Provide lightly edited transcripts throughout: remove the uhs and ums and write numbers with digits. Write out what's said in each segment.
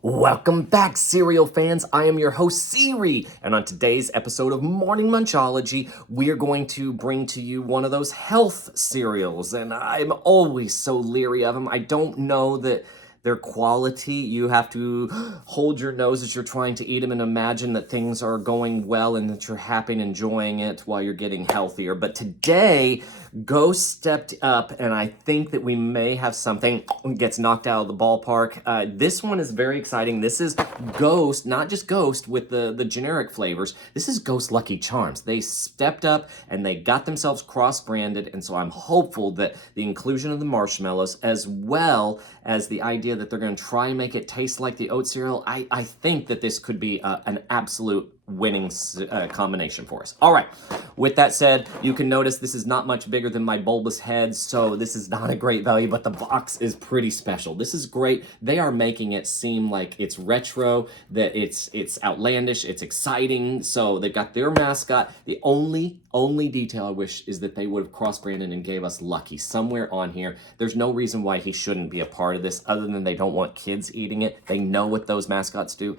Welcome back, cereal fans. I am your host, Siri, and on today's episode of Morning Munchology, we're going to bring to you one of those health cereals, and I'm always so leery of them. I don't know that their quality. You have to hold your nose as you're trying to eat them and imagine that things are going well and that you're happy and enjoying it while you're getting healthier. But today, Ghost stepped up, and I think that we may have something gets knocked out of the ballpark. This one is very exciting. This is Ghost, not just Ghost with the generic flavors. This is Ghost Lucky Charms. They stepped up and they got themselves cross-branded, and so I'm hopeful that the inclusion of the marshmallows, as well as the idea that they're going to try and make it taste like the oat cereal, I think that this could be an absolute winning combination for us. All right, with that said, you can notice this is not much bigger than my bulbous head, so this is not a great value, but the box is pretty special. This is great. They are making it seem like it's retro, that it's outlandish, it's exciting. So they've got their mascot. The only detail I wish is that they would have cross-branded and gave us Lucky somewhere on here. There's no reason why he shouldn't be a part of this other than they don't want kids eating it. They know what those mascots do.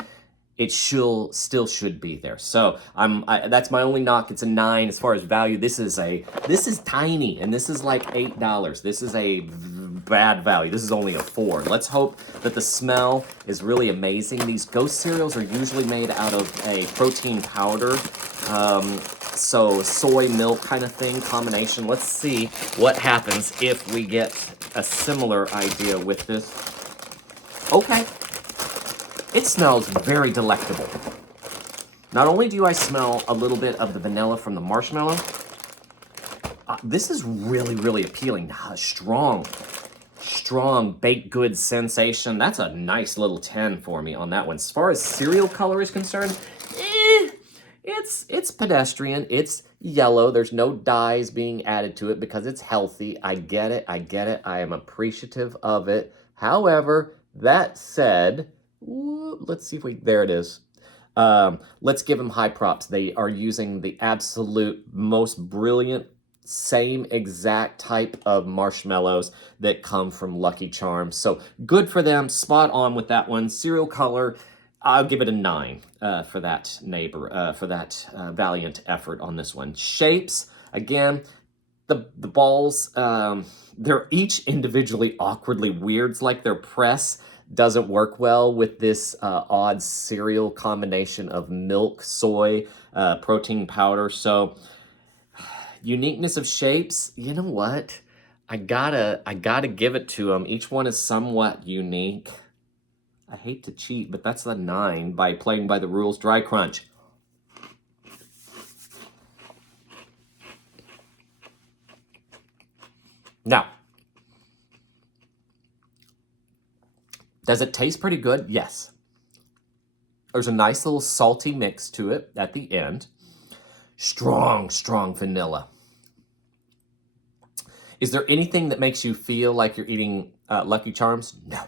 It still should be there. So that's my only knock. It's a 9 as far as value. This is tiny, and this is like $8. This is a bad value. This is only a 4. Let's hope that the smell is really amazing. These Ghost cereals are usually made out of a protein powder, so soy milk kind of thing combination. Let's see what happens if we get a similar idea with this. Okay. It smells very delectable. Not only do I smell a little bit of the vanilla from the marshmallow, this is really, really appealing. Strong baked goods sensation. That's a nice little 10 for me on that one. As far as cereal color is concerned, it's pedestrian. It's yellow. There's no dyes being added to it because it's healthy. I get it. I am appreciative of it. However, that said, let's see if there it is. Let's give them high props. They are using the absolute most brilliant, same exact type of marshmallows that come from Lucky Charms. So good for them. Spot on with that one. Cereal color, I'll give it a 9 for that valiant effort on this one. Shapes, again, the balls, they're each individually awkwardly weird. It's like their press doesn't work well with this odd cereal combination of milk, soy, protein powder. So uniqueness of shapes, you know what? I gotta give it to them. Each one is somewhat unique. I hate to cheat, but that's a 9 by playing by the rules. Dry Crunch. Now, does it taste pretty good? Yes. There's a nice little salty mix to it at the end. Strong vanilla. Is there anything that makes you feel like you're eating Lucky Charms? No.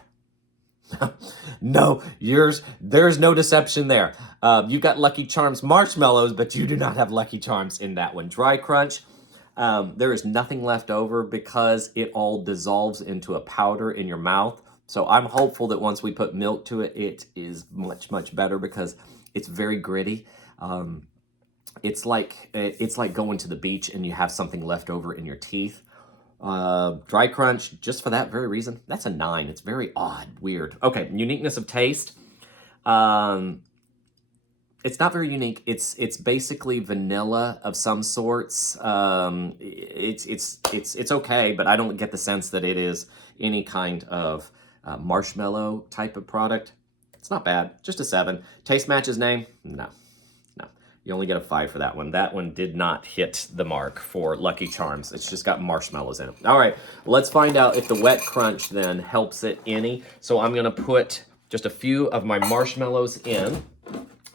No, there's no deception there. You've got Lucky Charms marshmallows, but you do not have Lucky Charms in that one. Dry Crunch. There is nothing left over because it all dissolves into a powder in your mouth. So I'm hopeful that once we put milk to it, it is much, much better because it's very gritty. It's like going to the beach and you have something left over in your teeth. Dry Crunch, just for that very reason, that's a 9. It's very odd, weird. Okay, uniqueness of taste. It's not very unique. It's basically vanilla of some sorts. It's okay, but I don't get the sense that it is any kind of marshmallow type of product. It's not bad. Just a 7. Taste matches name? No. You only get a 5 for that one. That one did not hit the mark for Lucky Charms. It's just got marshmallows in it. All right, let's find out if the wet crunch then helps it any. So I'm gonna put just a few of my marshmallows in,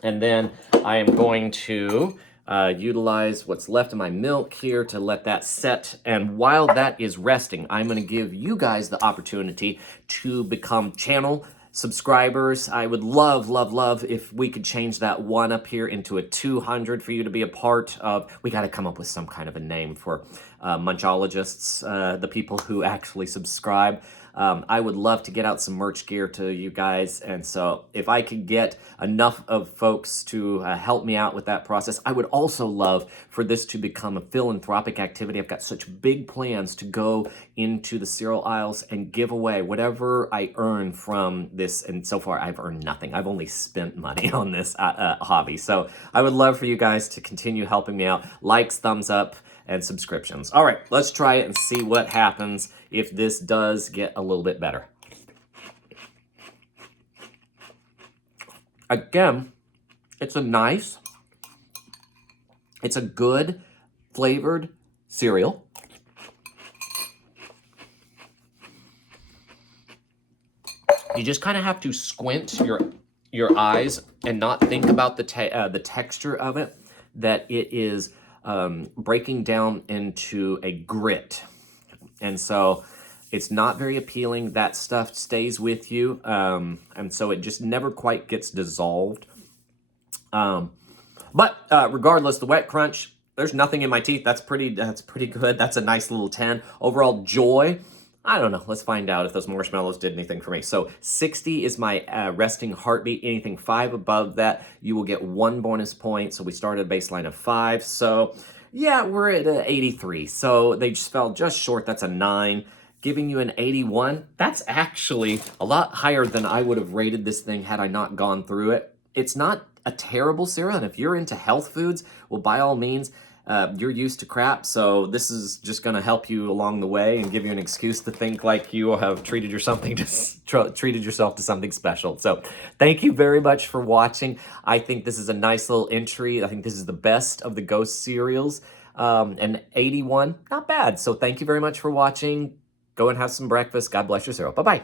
and then I am going to utilize what's left of my milk here to let that set. And while that is resting, I'm going to give you guys the opportunity to become channel subscribers. I would love if we could change that 1 up here into a 200 for you to be a part of. We got to come up with some kind of a name for munchologists, the people who actually subscribe. I would love to get out some merch gear to you guys. And so if I could get enough of folks to help me out with that process, I would also love for this to become a philanthropic activity. I've got such big plans to go into the cereal aisles and give away whatever I earn from this. And so far, I've earned nothing. I've only spent money on this hobby. So I would love for you guys to continue helping me out. Likes, thumbs up, and subscriptions. All right, let's try it and see what happens if this does get a little bit better. Again, it's a good flavored cereal. You just kind of have to squint your eyes and not think about the texture of it, that it is breaking down into a grit. And so it's not very appealing. That stuff stays with you. And so it just never quite gets dissolved. But regardless, the Wet Crunch, there's nothing in my teeth. That's pretty good. That's a nice little 10. Overall joy, I don't know. Let's find out if those marshmallows did anything for me. So 60 is my resting heartbeat. Anything 5 above that, you will get 1 bonus point. So we started a baseline of 5. So yeah, we're at 83. So they just fell just short. That's a 9. Giving you an 81. That's actually a lot higher than I would have rated this thing had I not gone through it. It's not a terrible cereal, and if you're into health foods, well, by all means, you're used to crap, so this is just going to help you along the way and give you an excuse to think like you have treated yourself to something special. So thank you very much for watching. I think this is a nice little entry. I think this is the best of the Ghost cereals, and 81, not bad. So thank you very much for watching. Go and have some breakfast. God bless your cereal. Bye-bye.